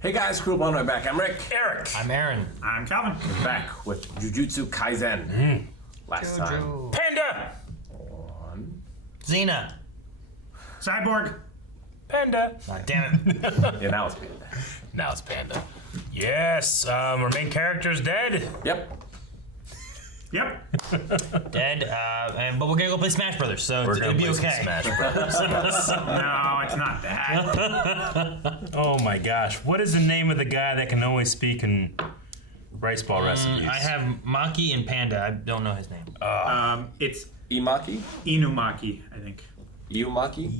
Hey guys, Crew One, I'm back. I'm Rick. Eric. I'm Aaron. I'm Calvin. We're back with Jujutsu Kaisen. Last time. Panda. Xena. Cyborg. Panda. Oh, damn it. Yeah, now it's Panda. Now it's Panda. Yes, our main character's dead. Yep. Yep. Dead. But we're gonna go play Smash Brothers, so it'll be okay. Smash Brothers. No, it's not that. Oh my gosh, what is the name of the guy that can only speak in rice ball recipes? I have Maki and Panda. I don't know his name. It's Imaki? Inumaki, I think. Iumaki?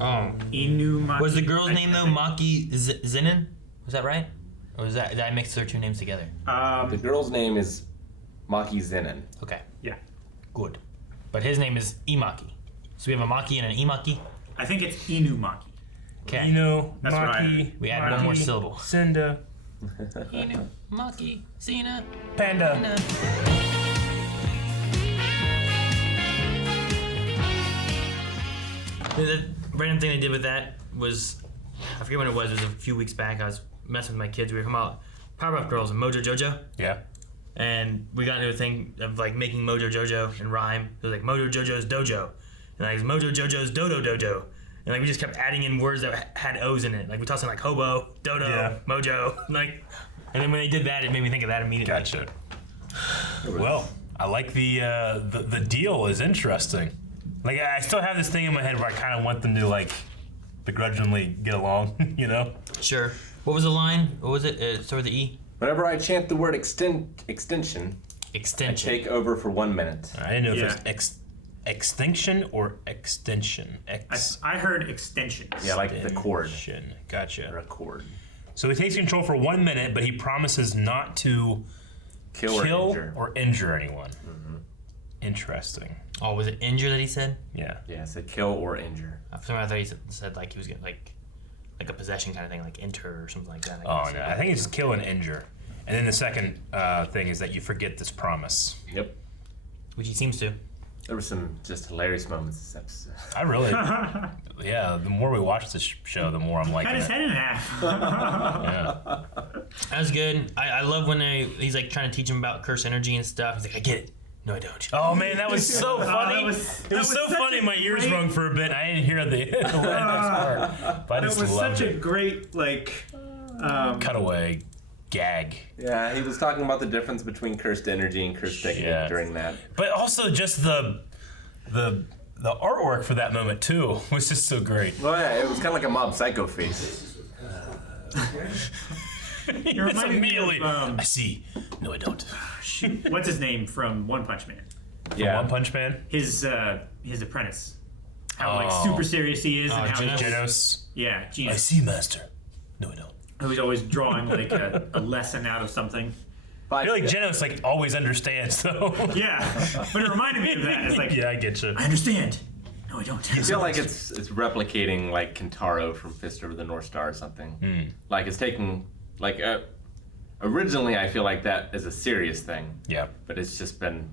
Oh. Inumaki. Was the girl's name though Maki Zenin? Was that right? Or was that did I mix their two names together? The girl's name is Maki Zenin. Okay. Yeah. Good. But his name is Imaki. So we have a Maki and an Imaki. I think it's Inumaki. Okay. Inu, That's what I Maki, heard. We add one more syllable. Cinda, Inu, Maki, Xena, Panda. The random thing I did with that was, I forget when it was a few weeks back. I was messing with my kids. We were talking about Powerpuff Girls and Mojo Jojo. Yeah. And we got into a thing of like making Mojo Jojo in rhyme. It was like Mojo Jojo's Dojo. And like Mojo Jojo's Dodo Dojo. And like we just kept adding in words that had O's in it. Like we tossed in like hobo, dodo, Yeah. mojo. Like, and then when they did that, it made me think of that immediately. Gotcha. Well, I like the deal is interesting. Like I still have this thing in my head where I kind of want them to like begrudgingly get along, you know? Sure. What was the line? What was it? Start with the E? Whenever I chant the word extension, I Extension. take over for 1 minute. I didn't know if Yeah. it's extinction or extension. I heard extensions. Yeah, like the chord. Extension. Or Gotcha. a chord. So he takes control for 1 minute, but he promises not to Kill or injure. injure anyone. Interesting. Oh, was it injure that he said? Yeah. Yeah, so kill or injure. For some reason I thought he said like he was getting like a possession kind of thing, like enter or something like that. Oh no, I think it's just kill and injure. And then the second thing is that you forget this promise. Yep. Which he seems to. There were some just hilarious moments this episode. I really, yeah. The more we watch this show, the more I'm liking Cut his it. head in half. Yeah. That was good. I love when he's like trying to teach him about curse energy and stuff. He's like, I get it. No, I don't. Oh man, that was so funny. that was it was so such funny. a My ears great- rung for a bit. I didn't hear the next part. But I That just was loved such it. a great, like, Cutaway gag. Yeah, he was talking about the difference between cursed energy and cursed technique Yeah. during that. But also just the artwork for that moment too was just so great. Well, yeah, it was kind of like a Mob Psycho face. It's reminded me immediately. of, I see. No, I don't. shoot, what's his name from One Punch Man? Yeah. One Punch Man. His apprentice. How like Oh. super serious he is, and how he's Genos. yeah, I genius. see, master. No, I don't. Who's always drawing like a lesson out of something. I feel like Genos like always understands though. Yeah, but it reminded me of that. It's like, Yeah, I get you. I understand. No, I don't. I feel like it's replicating like Kentaro from Fist Over the North Star or something. Like it's taking like originally I feel like that is a serious thing, Yeah. but it's just been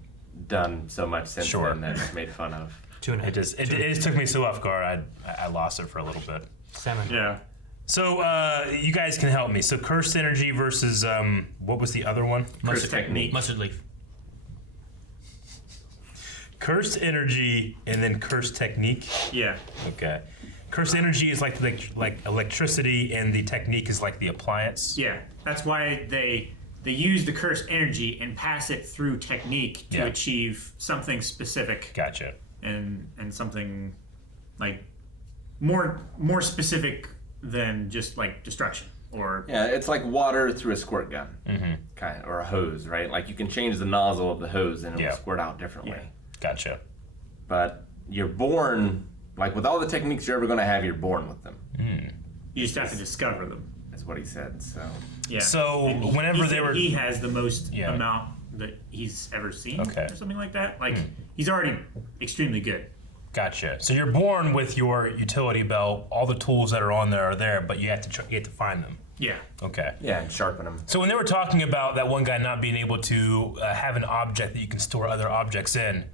done so much since Sure. then that it's made fun of. It just took me so off guard. I lost it for a little bit. Salmon. Yeah. So you guys can help me. So cursed energy versus what was the other one? Cursed technique. Mustard leaf. Cursed energy and then cursed technique. Yeah. Okay. Cursed energy is like electricity, and the technique is like the appliance. Yeah. That's why they use the cursed energy and pass it through technique to Yeah. achieve something specific Gotcha. and something like more specific than just like destruction or Yeah, it's like water through a squirt gun, kind of, or a hose, right? Like you can change the nozzle of the hose and it Yeah. will squirt out differently. Yeah. Gotcha. But you're born like with all the techniques you're ever going to have, you're born with them. you just have to discover them. Is what he said. So Yeah. So And whenever he they said were- he has the most Yeah. amount that he's ever seen Okay. or something like that. Like he's already extremely good. Gotcha. So you're born with your utility belt. All the tools that are on there are there, but you have to find them. Yeah. Okay. yeah, and sharpen them. So when they were talking about that one guy not being able to have an object that you can store other objects in,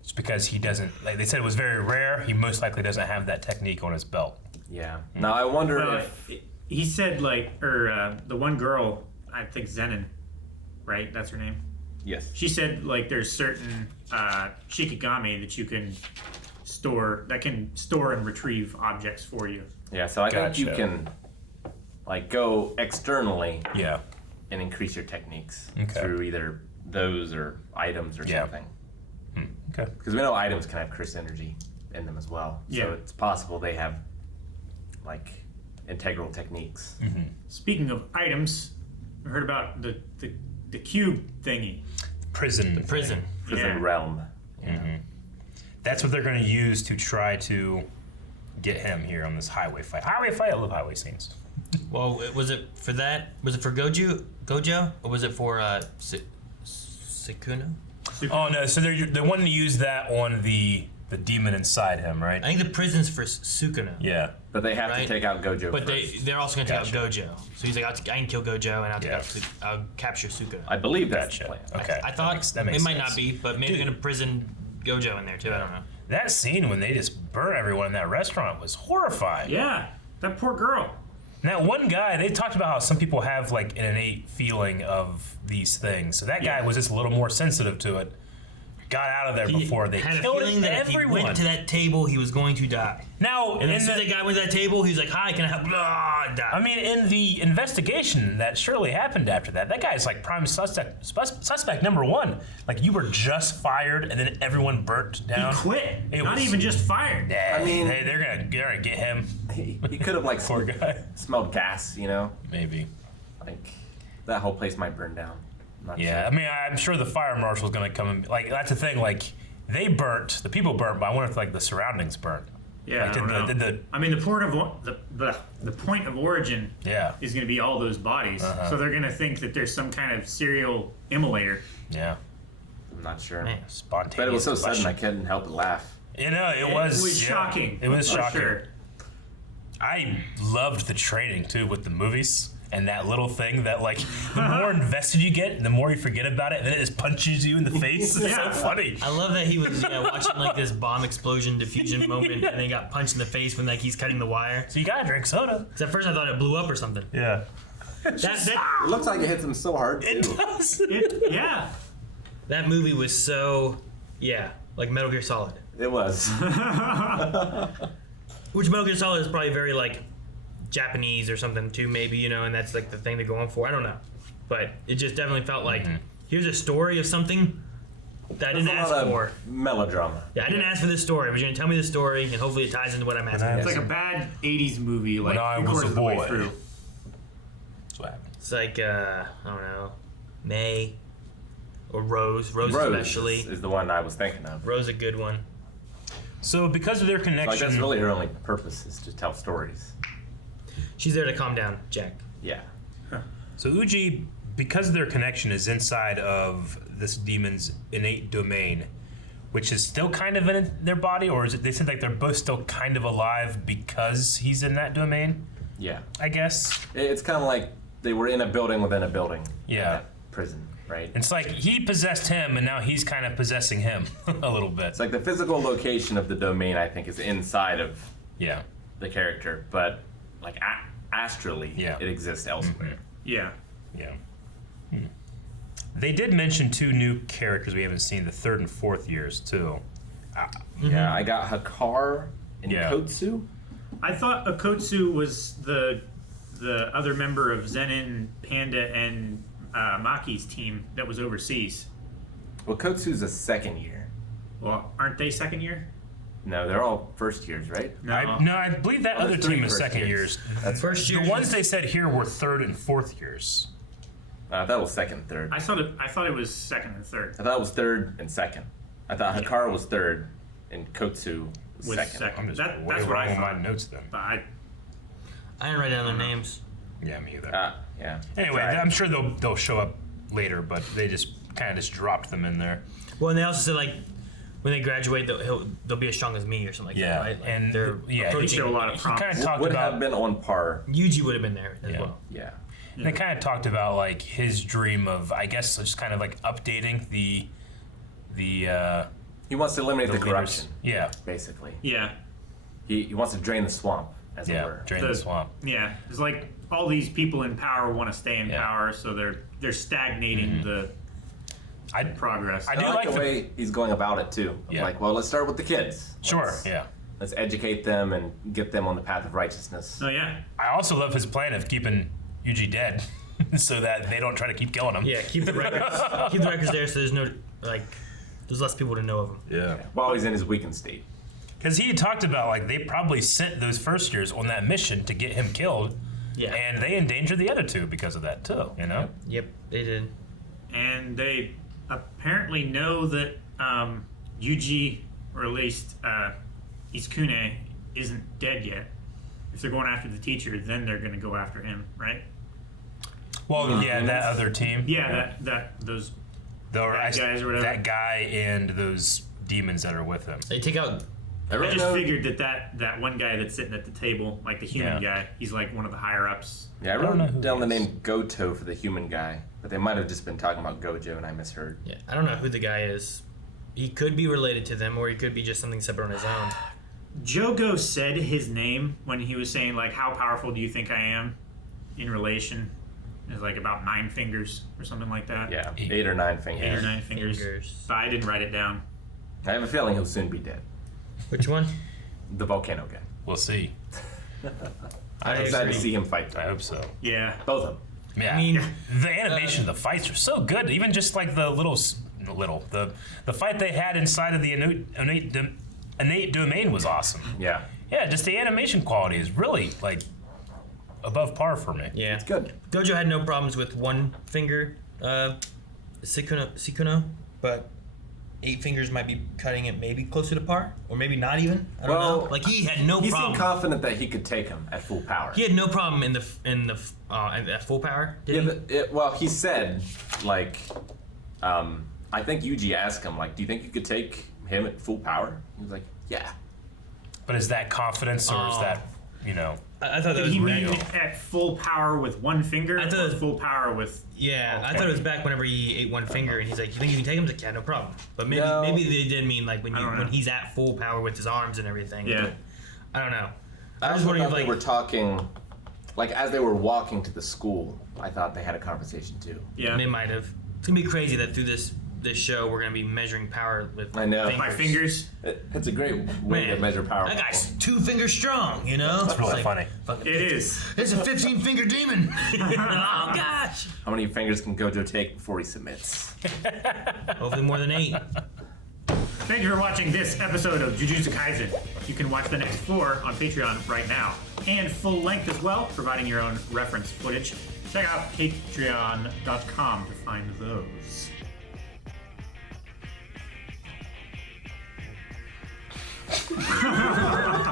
it's because he doesn't. Like they said, it was very rare. He most likely doesn't have that technique on his belt. Yeah. Now I wonder Well, if he said the one girl, I think Zenin, right? That's her name. Yes. She said there's certain Shikigami that you can store and retrieve objects for you. Yeah, so I think you Gotcha. can go externally Yeah. and increase your techniques Okay. through either those or items or Yeah. something. Okay. Because we know items can have curse energy in them as well. Yeah. So it's possible they have integral techniques. Speaking of items, I heard about the cube thingy. Prison. Prison. Prison Yeah. realm. That's what they're going to use to try to get him here on this highway fight. Highway fight. I love highway scenes. Well, was it for that? Was it for Gojo, or was it for Sukuna? Oh no! So they're wanting to use that on the demon inside him, right? I think the prison's for Sukuna. Yeah. But they have to Right. take out Gojo But first. they're also gonna take Gotcha. out Gojo. So he's like, I can kill Gojo and Yeah. I'll capture Sukuna. I believe that's Gotcha. the plan. Okay. I thought that makes it might sense. not be, but maybe they're gonna prison Gojo in there too. I don't know. That scene when they just burn everyone in that restaurant was horrifying. Yeah, that poor girl. And that one guy, they talked about how some people have an innate feeling of these things. So that guy was just a little more sensitive to it. Got out of there before they had killed a feeling that if he everyone. went to that table, he was going to die. Now, And in as soon as the, that guy went to that table, he was like, "Hi, can I help?" Blah, die. I mean, in the investigation that surely happened after that, that guy's prime suspect number one. You were just fired, and then everyone burnt He down. quit. It Not was- even just fired. Yeah, I mean- they're gonna get him. He could have Poor guy. smelled gas, Maybe. That whole place might burn down. I'm not Yeah, sure. I mean, I'm sure the fire marshal's gonna come and that's the thing. They burnt, the people burnt, but I wonder if the surroundings burnt. Yeah, I did don't know. the I mean, the point of origin yeah, is going to be all those bodies, so they're going to think that there's some kind of serial immolator. yeah, I'm not sure. Man. spontaneous. But it was so sudden I combustion. couldn't help but laugh. It was. It was yeah, shocking. It was for shocking. Sure. I loved the training too with the movies. And that little thing that the more invested you get, the more you forget about it, and then it just punches you in the face. It's Yeah. so funny. I love that he was watching this bomb explosion diffusion moment, and then he got punched in the face when he's cutting the wire. So you gotta drink soda. 'Cause at first I thought it blew up or something. Yeah. That It looks like it hits him so hard, It too. does. Yeah. that movie was so like Metal Gear Solid. It was. Which Metal Gear Solid is probably very Japanese or something too, maybe, and that's the thing they're going for. I don't know, but it just definitely felt like here's a story of something that I didn't There's a ask lot of for. melodrama. Yeah, I didn't ask for this story, but you're gonna tell me the story, and hopefully it ties into what I'm asking. I- It's like a bad 80s movie, When I was three-quarters a of the way boy. through. That's what happened. It's like I don't know, May or Rose. Rose Rose especially. is the one I was thinking of. Rose a good one. So because of their connection, That's really her only purpose is to tell stories. She's there to calm down Jack. Yeah. so Uji, because their connection is inside of this demon's innate domain, which is still kind of in their body, or is it? They said they're both still kind of alive because he's in that domain. Yeah. I guess. It's kind of like they were in a building within a building. Yeah. That prison, right? It's like he possessed him, and now he's kind of possessing him a little bit. It's like the physical location of the domain, I think, is inside of Yeah. the character, but astrally, Yeah. it exists elsewhere. Yeah. Yeah. They did mention two new characters we haven't seen, the third and fourth years too. Yeah, I got Hakar and Yeah. Kotsu. I thought Okotsu was the other member of Zenin, Panda, and Maki's team that was overseas. Well, Kotsu's a second year. Well, aren't they second year? No, they're all first years, right? No. I believe that other there's three team is first second years. That's First year. The ones they said here were third and fourth years. that was second and third. I thought it was second and third. I thought it was third and second. I thought Hakar was third and Kotsu was Was second. second. I'm just That's way what wrong I with my thought. notes then. But I didn't write down their names. Yeah, me either. Yeah. Anyway, Right. I'm sure they'll show up later, but they just kind of dropped them in there. Well, and they also said when they graduate, they'll be as strong as me or something like Yeah, that, right? and they're yeah, They approaching. show a lot of He kind promise. of talked Would about. have been on par. Yuji would have been there as Yeah. well. Yeah. They kind of talked about his dream of, I guess, just kind of updating the He wants to eliminate the leaders. corruption, Yeah, basically. Yeah. He wants to drain the swamp, as it yeah, were. drain the swamp. Yeah. It's all these people in power want to stay in Yeah. power, so they're stagnating the progress. I I do like like the way he's going about it too. Yeah. Like, well, let's start with the kids. Sure, Let's- yeah. Let's educate them and get them on the path of righteousness. Oh yeah. I also love his plan of keeping Yuji dead, so that they don't try to keep killing him. Yeah, keep the records there, so there's no there's less people to know of him. Yeah. While he's in his weakened state. Because he had talked about like they probably sent those first years on that mission to get him killed, Yeah. and they endangered the other two because of that too. You know. Yep, they did. And they apparently know that Yuji, or at least Isukune, isn't dead yet. If they're going after the teacher, then they're going to go after him, right? Well, yeah, that other team. Yeah, those bad guys or whatever. That guy and those demons that are with him. They take out. I just figured that one guy that's sitting at the table, like the human Yeah. guy, he's like one of the higher ups. Yeah, I don't know who wrote down he the is. name Goto for the human guy, but they might have just been talking about Gojo and I misheard. Yeah, I don't know who the guy is. He could be related to them, or he could be just something separate on his own. Jogo said his name when he was saying like, "How powerful do you think I am?" in relation. It's like about 9 fingers or something like that. Yeah, 8 or 9 fingers. 8 or 9 fingers. But I didn't write it down. I have a feeling he'll soon be dead. Which one? The volcano guy. We'll see. I'm excited to see him fight. I hope so. Yeah. Both of them. Yeah. I mean, the animation of the fights are so good. Even just like the the fight they had inside of the innate domain was awesome. Yeah. Yeah, just the animation quality is really like above par for me. yeah. It's good. Gojo had no problems with one finger, Sikuno, but 8 fingers might be cutting it maybe closer to par, or maybe not even. I don't know. Like he had no He problem. seemed confident that he could take him at full power. He had no problem at full power. Did Yeah, he? but well, he said, like, I think Yuji asked him, like, do you think you could take him at full power? He was like, yeah. But is that confidence or is that, you know? I thought that Did was he mean real. at full power with one finger? I thought or it was- full power with. Yeah, I Okay. thought it was back whenever he ate one finger, and he's like, "You think you can take him?" He's like, "Yeah, no problem." But maybe No. maybe they did mean like when I don't know. he's at full power with his arms and everything. Yeah. But I don't know. I I was also wondering thought if they were like talking, like, as they were walking to the school, I thought they had a conversation too. Yeah. they might have. It's gonna be crazy that through this show we're gonna be measuring power with I know. My fingers. It's a great way Man, to measure power. That guy's 2 fingers strong, you know? It's really funny. Fucking It is. It's a 15-finger demon. Oh gosh. How many fingers can Gojo take before he submits? Hopefully more than 8. Thank you for watching this episode of Jujutsu Kaisen. You can watch the next 4 on Patreon right now, and full length as well, providing your own reference footage. Check out patreon.com to find those.